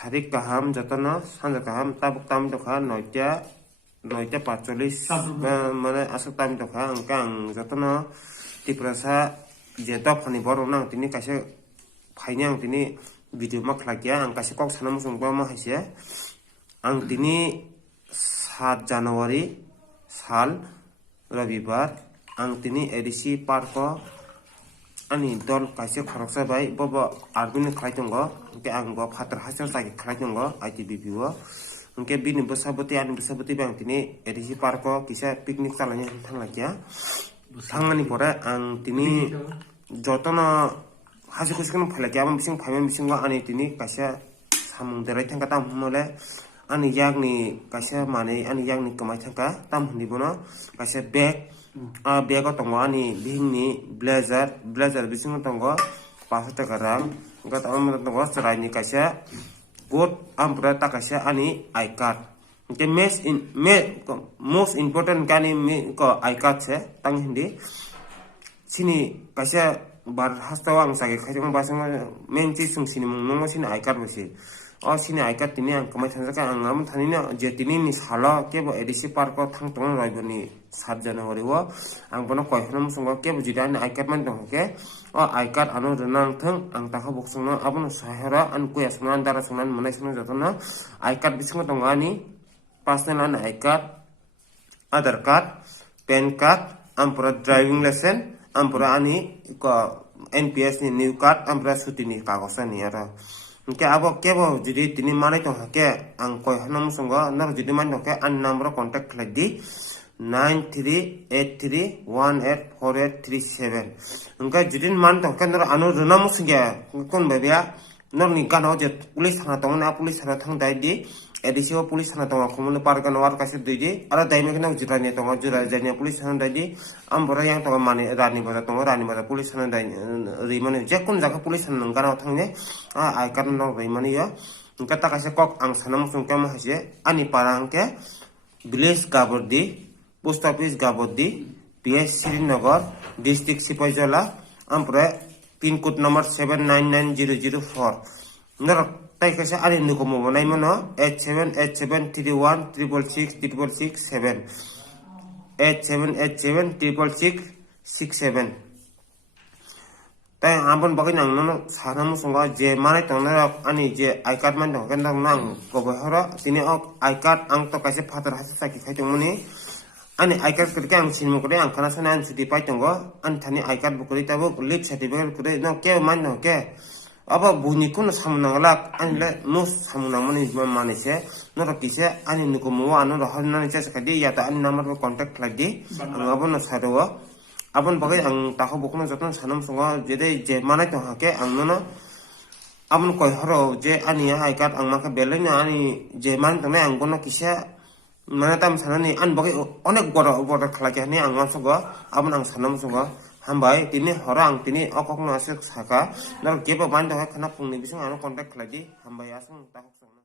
sarik kaham jotono sanja kaham tabuk tam tokha 9:45 মানে asuk tam tokha angkang jotono tiprasa jetok khani boro nang tini kaise phainang tini video ma khlakya ang kaise kok sanam sungba ma haise ang tini 7 Januari साल रविवार आं तिनी ADC park आनी दल कासे खरकसा बाय बबा आर्मिनि खाइदंगो के आं बा फातर हासर सागि खाइदंगो आईटीबीपी वो उनके बिनि बसाबती आनी बसाबती बां तिनी एडिसी पार्क किसा पिकनिक चालानि थांलाकिया थांनानि परे आं तिनी जतन हासि खुसखन फलाकिया आं बिसिं फाइमेन बिसिंगो आनी तिनी कासे सामुंदराय थांगा ताम हमले ani yakni kaisa mane ani yakni kamai thangka tam hundi bono kaisa bag bag o tongo ani bihingni blazer bisingo tongo 500 taka rang gat amra tongo sarai ni kaisa coat ampra ta kaisa ani I card ke most important kani ko I card se tang hindi sini kaisa bar hastawang sage khaijong basang main chi sung sini mong sini I card bosi sini I card tini ang kamai thanjaka ang am thanina je tini ni sala kebo edisi park thang tong raiboni 7 January wo ang bono koihnom sungo kebo jidani I card man tong ke I card anu renang thang ang takha boksungno abono sahara an kuya sunan dara sunan manai sunan jotona I card bisingo tong ani personal an I card Aadhaar card PAN card ampura driving license ampura ani ko NPS ni new card ampura suti ni kagos ani ara ke abo kebo jidi tini manai tong hake ang koi hanam sungo nar jidi man ke an number contact lagi 9383184837 engka jidi man tong ke nar anu runam sungya kon babya nar ni gano je police thana tong na police thana thang dai di edisi police thana tong khumul parkan war kase duji ara daime ke na jirani tong jura jani police thana dai di ambora yang tong mane rani bada police thana dai rimane je kun jaga police thana gano thangne I card no rimane ya engka ta kase kok ang sanam sungka ma hase ani parang ke village gabordi post office gabordi PS Srinagar district Sipaijola ampre pin code number 799004 nar tai kase ari nuko mo banai mono 878731666667 8787366667 tai ambon bagai nang no sanam sunga je manai tonara ani je I card man dong kan nang ko bahara tini ok I card ang to kase phatar hasa saki khaitong moni ani I card kerja ang sinmo kore ang kana sana an sudi pai tongo an thani I card bukuri tabo lip certificate kore no ke man no ke aba buni kun samnanglak an le mus samnang mani mani se no kise ani nuko mo anu rohan na che sakadi ya ta an number contact lagi ang abon sadawa abon bagai ang taho bukno joton sanam sunga jede je manai to hake ang no abon koi haro je ani I card ang maka belena ani je man tome ang gono kise mana tam sanani an bagai onek boro khalake ni ang sogo abon ang sanam sunga hambai tini horang tini okok nasik saka nar kebo ban da khana pungni bising anu contact lagi hambai asung tahok